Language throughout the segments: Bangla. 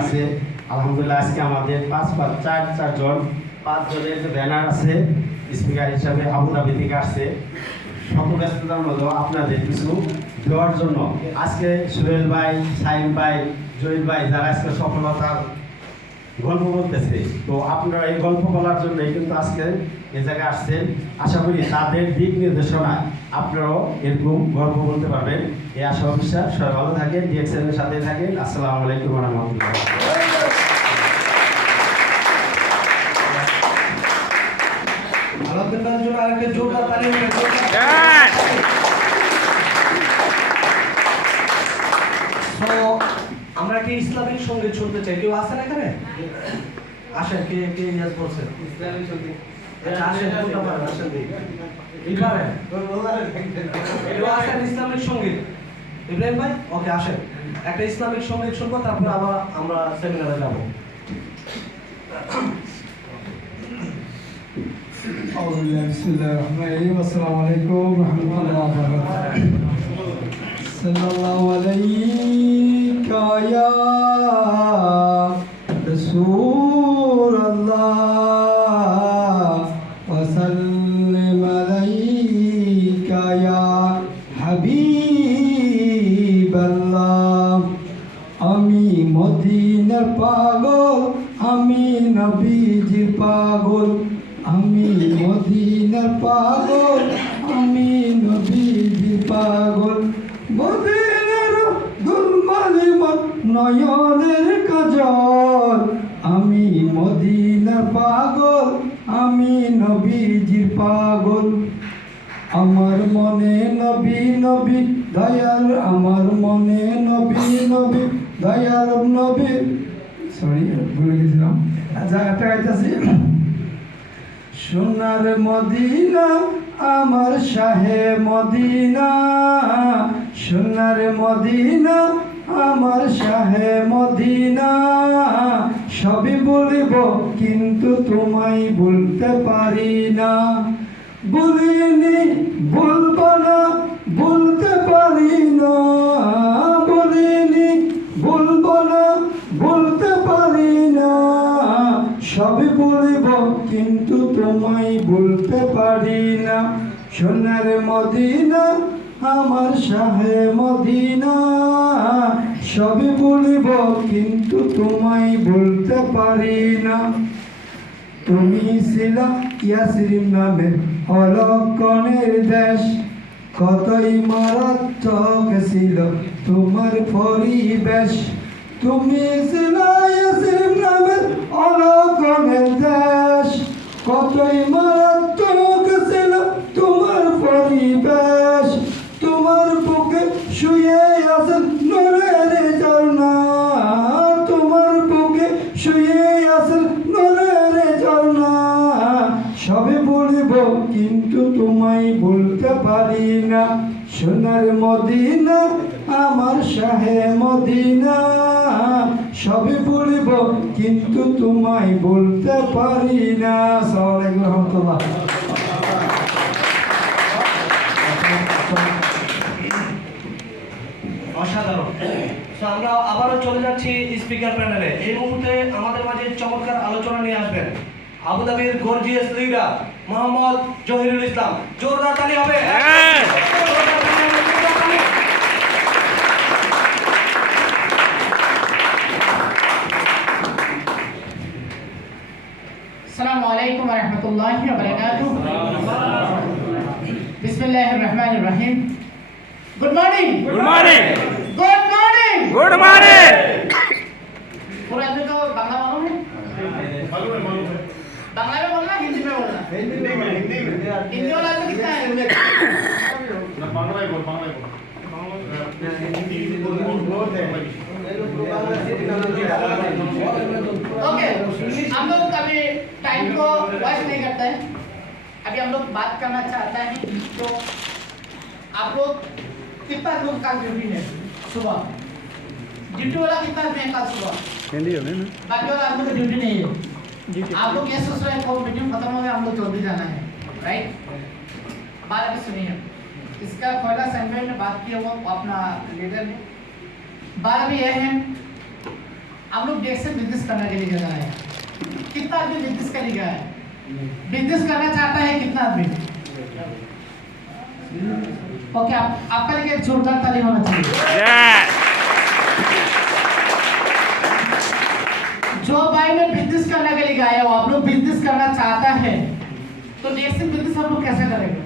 আছে আলহামদুলিল্লাহ আজকে আমাদের 5জনের যে ব্যানার আছে স্পিকার হিসাবে আবুধাবি থেকে আসছে শত ব্যস্ততার মধ্যে আপনাদের কিছু দেওয়ার জন্য আজকে সোহেল ভাই, সাইম ভাই, জহির ভাই যারা আজকে সফলতার গল্প বলতেছে, তো আপনারা এই গল্প বলার জন্য কিন্তু আজকে এই জায়গায় আসছেন। আশা করি তাদের দিক নির্দেশনা আপনারাও এরকম গল্প বলতে পারবেন, এই আশা বিশ্বাস। সবাই ভালো থাকেন, ডিএক্সএনের সাথে থাকেন। আসসালামু আলাইকুম ওয়া রাহমাতুল্লাহ। আমরা কি ইসলামিক সঙ্গীত শুনতে চাই? কেউ আসেন এখানে? আসেন, কে কে ইয়াস বলছেন ইসলামিক সঙ্গীত? আসেন, কোনটা পারেন? আসেন দেখি এই পারেন? কেউ আসেন ইসলামিক সঙ্গীত? ইব্রাহিম ভাই, ওকে আসেন, একটা ইসলামিক সঙ্গীত শুনবো, তারপরে আবার আমরা সেমিনারে যাব। अस्सलामु अलैकुम रहमतुल्लाहि व बरकातुहू। सल्लल्लाहु अलैका या रसूल अल्लाह व सल्लिम अलैका या हबीब अल्लाह। আমি মদিনার পাগল, আমি নবীজির পাগল, আমি মদিনার পাগল, আমি নবীজির পাগল। মদিনার দুলমালিমত নয়নের কাজল, আমি মদিনার পাগল, আমি নবীজির পাগল। আমার মনে নবী নবী দয়াল, আমার মনে নবী নবী দয়াল নবী। সরি, ভুলে গেছিলাম। জায়গাটা গাইতেছি। সোনার মদিনা আমার শাহে মদিনা, সোনার মদিনা আমার শাহে মদিনা। সবই বলিব কিন্তু তোমায় বলতে পারি না। বলিনি বলবো না, বলতে পারি না। বলিনি বলবো না, বলতে পারি না। সবই বলিব কিন্তু তোমায় বলতে পারি না। সোনার মদিনা আমার শাহে মদিনা, সবই বলিব কিন্তু তোমায় বলতে পারি না। তুমি ছিলা ইয়াসরিব নামের অলক্ষণের দেশ, কতই মারাত্মক ছিল তোমার পরিবেশ। তুমি ছিলা ইয়াসরিব নামের অলক্ষণের দেশ, কতই মারাত্মক ছিল তোমার পরিবেশ। তোমার বুকে শুয়ে আছেন নূরের ঝর্ণা, তোমার বুকে শুয়ে আছেন নূরের ঝর্ণা। সবে বলিব কিন্তু তোমায় বলতে পারি না। সোনার মদিনা আমার শাহে মদিনা, সবে বলিব কিন্তু তোমায় বলতে পারি না। আসসালামু আলাইকুম রহমতুল্লাহ। অসাধারণ। আমরা আবারও চলে যাচ্ছি স্পিকার প্যানেলে। এই মুহূর্তে আমাদের মাঝে চমৎকার আলোচনা নিয়ে আসবেন আবুধাবির গর্জিয়াস লিডার মোহাম্মদ জহিরুল ইসলাম। জোরদার তালি হবে। अस्सलामु अलैकुम व रहमतुल्लाहि व बरकातुहू। बिस्मिल्लाहिर रहमानिर रहीम। Good morning. Good morning. Good morning. Good morning. पूरा दिन तो बांग्ला मालूम है? बांग्ला में बोलना, हिंदी में बोलना? हिंदी वाला तो कितना है? বাংলায় বল, বাংলায় বল। ओके, हम लोग अभी टाइम को वेस्ट नहीं करते हैं। अभी हम लोग बात करना चाहते हैं तो आप लोग कितना लोग कल ड्यूटी है सुबह? ड्यूटी वाला कितना है कल सुबह? बाकी वाला आप लोग का ड्यूटी नहीं है। आप लोग ये सोच रहे हैं कब मीटिंग खत्म हो गया हम लोग जल्दी जाना है, राइट? बात अभी सुनिए। इसका पहला सेगमेंट बात की वो अपना लीडर ने। बात अभी यह है हम लोग देश से बिजनेस करने के लिए गए हैं। कितना आदमी बिजनेस के लिए गया है? बिजनेस करना चाहता है कितना आदमी? ओके, आपका लिए एक जोरदार ताली होना चाहिए। जो भाई ने बिजनेस करने के लिए गया हो, आप लोग बिजनेस करना चाहता है तो नेक्स्ट बिजनेस हम लोग कैसे करेंगे?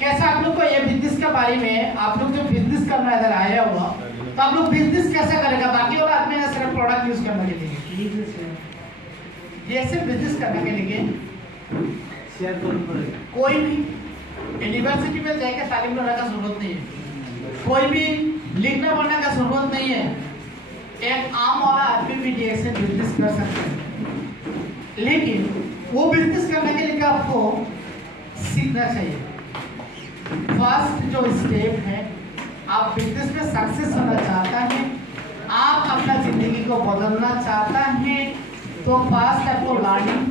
कैसे आप लोग को ये बिजनेस के बारे में, आप लोग जो बिजनेस करना इधर आया हुआ तो आप लोग बिजनेस कैसे करेगा? बाकी वाला आदमी ने सिर्फ प्रोडक्ट यूज करने के लिए, जैसे बिजनेस करने के लिए शेयर करो कोई भी यूनिवर्सिटी में जाकर तालीम लेने का जरूरत नहीं है, कोई भी लिखना पढ़ने का जरूरत नहीं है। एक आम वाला आदमी भी जैसे बिजनेस कर सकता है, लेकिन वो बिजनेस करने के लिए आपको सीखना चाहिए। फर्स्ट जो स्टेप है, आप बिजनेस में सक्सेस होना चाहता है, आप अपना जिंदगी को बदलना चाहता है, तो फर्स्ट आपको लर्निंग